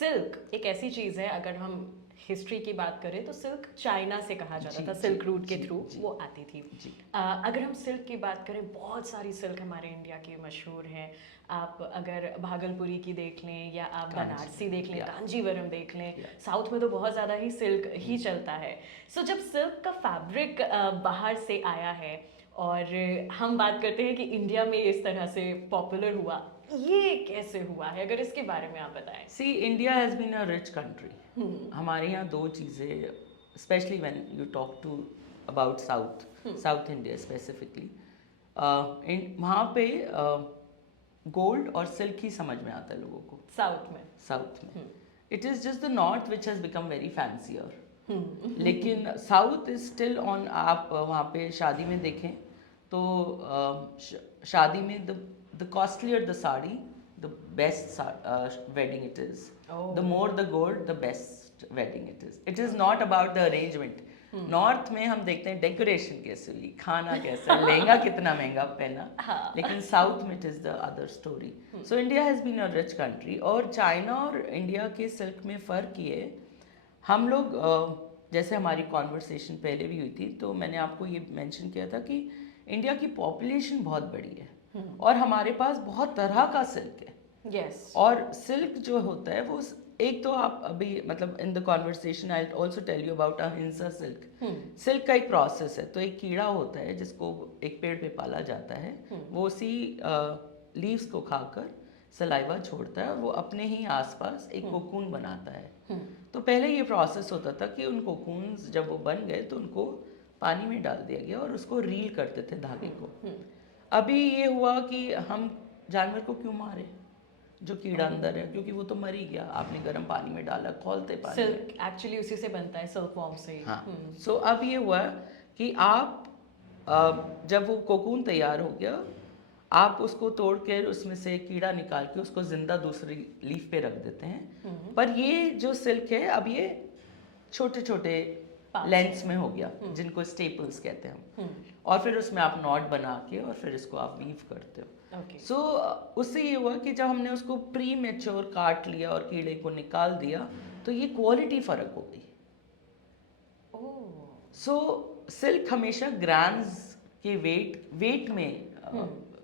Silk एक ऐसी चीज़ है, अगर हम हिस्ट्री की बात करें तो सिल्क चाइना से कहा जाता जी था, जी सिल्क रूट के जी थ्रू जी वो आती थी। जी अगर हम सिल्क की बात करें, बहुत सारी सिल्क हमारे इंडिया की मशहूर हैं। आप अगर भागलपुरी की देख लें या आप बनारसी कांची देख लें, या कांजीवरम देख लें, या साउथ में तो बहुत ज़्यादा ही सिल्क ही चलता है। सो जब सिल्क का फैब्रिक बाहर से आया है और हम बात करते हैं कि इंडिया में इस तरह से पॉपुलर हुआ, ये कैसे हुआ है? अगर इसके बारे में आप बताएं। See India has been a rich country. हमारे यहाँ दो चीज़ें, specially when you talk to about south, south India specifically, वहाँ पे गोल्ड और सिल्क ही समझ में आता है लोगों को। साउथ में। साउथ में it is just the north which has become very fancier. लेकिन साउथ इज स्टिल ऑन। आप वहाँ पे शादी में देखें तो शादी में the costlier the sari, the best wedding it is, the more the gold the best wedding it is. It is not about the arrangement. North में हम देखते हैं डेकोरेशन कैसे हुई, खाना कैसा, लहंगा कितना महंगा पहना, लेकिन साउथ में it is the other story. So India has been a rich country. और चाइना और इंडिया के सिल्क में फ़र्क ये, हम लोग जैसे हमारी कॉन्वर्सेशन पहले भी हुई थी तो मैंने आपको ये मेंशन किया था कि इंडिया की पॉपुलेशन बहुत बड़ी है और हमारे पास बहुत तरह का सिल्क है। यस। और सिल्क जो होता है वो एक तो आप अभी मतलब in the conversation I also tell you about ahimsa silk. Silk का एक प्रोसेस है। तो एक कीड़ा होता है जिसको एक पेड़ पे पाला जाता है, वो उसी लीव्स को खाकर सलाइवा छोड़ता है और वो अपने ही आसपास एक कोकून बनाता है। तो पहले ये प्रोसेस होता था कि उन कोकून्स जब वो बन गए तो उनको पानी में डाल दिया गया और उसको रील करते थे धागे को। अभी ये हुआ कि हम जानवर को क्यों मारे जो कीड़ा अंदर है, क्योंकि वो तो मर ही गया, आपने गर्म पानी में डाला, खोलते पानी में। सिल्क एक्चुअली उसी से बनता है, सिल्क वॉर्म से। हाँ। सो अब ये हुआ कि आप जब वो कोकून तैयार हो गया, आप उसको तोड़ कर उसमें से कीड़ा निकाल के उसको जिंदा दूसरी लीफ पे रख देते हैं। पर ये जो सिल्क है अब ये छोटे छोटे लेंथ्स में हो गया, जिनको स्टेपल्स कहते हैं हम। और फिर उसमें आप नॉट बना के और फिर इसको आप वीव करते हो। सो उससे ये हुआ कि जब हमने उसको प्री मेच्योर काट लिया और कीड़े को निकाल दिया तो ये क्वालिटी फ़र्क हो गई। सो सिल्क हमेशा ग्राम्स के वेट में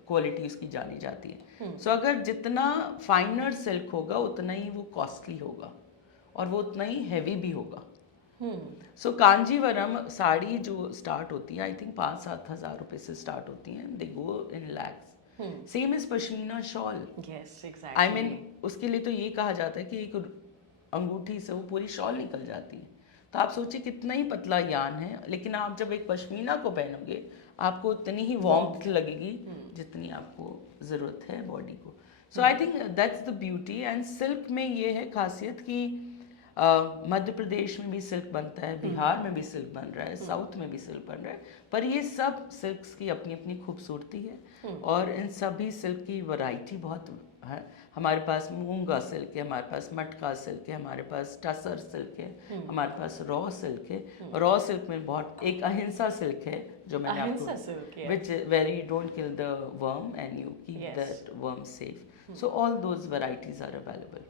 क्वालिटी उसकी जानी जाती है। सो अगर जितना फाइनर सिल्क होगा उतना ही वो कॉस्टली होगा और वो उतना ही हैवी भी होगा। सो कांजीवरम साड़ी जो स्टार्ट होती है, आई थिंक 5-7 हज़ार रुपये से स्टार्ट होती हैं, they go in lakhs. Same is pashmina shawl. Yes exactly. I mean उसके लिए तो ये कहा जाता है कि एक अंगूठी से वो पूरी शॉल निकल जाती है। तो आप सोचिए कितना ही पतला यान है, लेकिन आप जब एक पश्मीना को पहनोगे आपको उतनी ही वार्मथ लगेगी जितनी आपको ज़रूरत है बॉडी को। So I think that's the beauty. And silk में ये है खासियत कि मध्य प्रदेश में भी सिल्क बनता है, बिहार में भी सिल्क बन रहा है, साउथ में भी सिल्क बन रहा है, पर ये सब सिल्क्स की अपनी अपनी खूबसूरती है और इन सभी सिल्क की वैरायटी बहुत है। हमारे पास मूंगा सिल्क है, हमारे पास मटका सिल्क है, हमारे पास टसर सिल्क है, हमारे पास रॉ सिल्क है। रॉ सिल्क में बहुत एक अहिंसा सिल्क है जो मैंने आपको, which very don't kill the worm and you keep that worm safe. So all those varieties are available.